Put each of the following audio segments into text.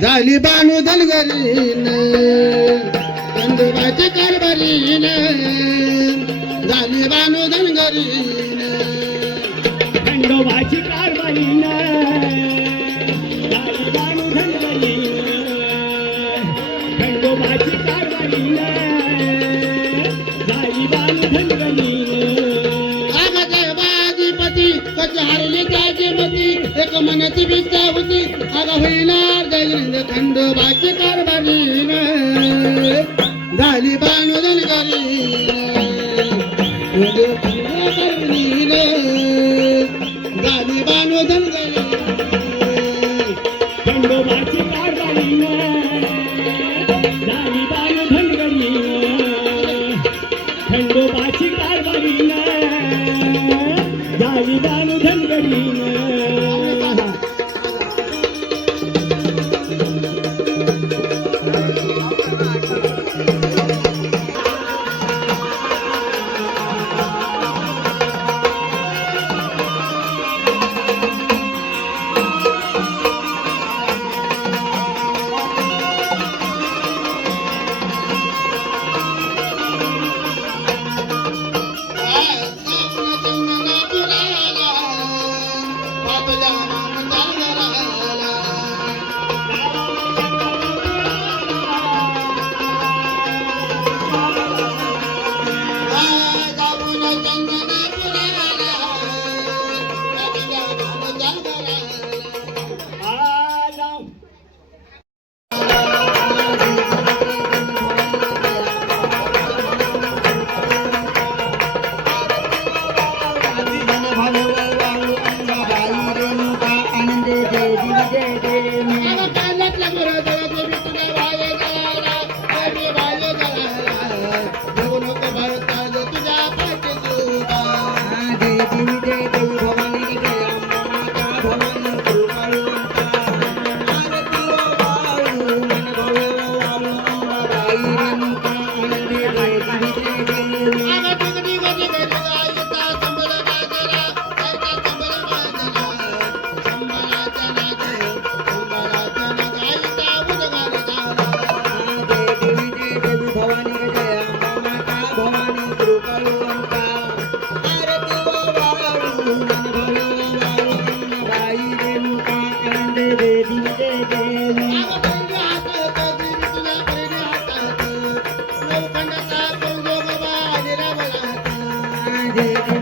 झाली बानू धनगरीन धनगरीन कारभारीन झाली बानू धनगरीन. खंडोबाची जागा होईनार जगलिंग खंडोबाची कारभारी झाली बाणू जनगाली झाली बाणू जनगाली खंडोबाची कारभारी झाली बाणू धनगरी खंडोबाची day.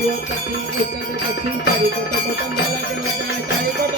ઓ કઠિન ઉતર કઠિન તારી કોટો કોટમ ભલા કે ઉતર તારી કોટો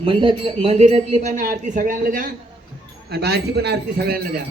मंदिरातली मंदिरातली पण आरती सगळ्यांना द्या आणि बाहेरची पण आरती सगळ्यांना द्या.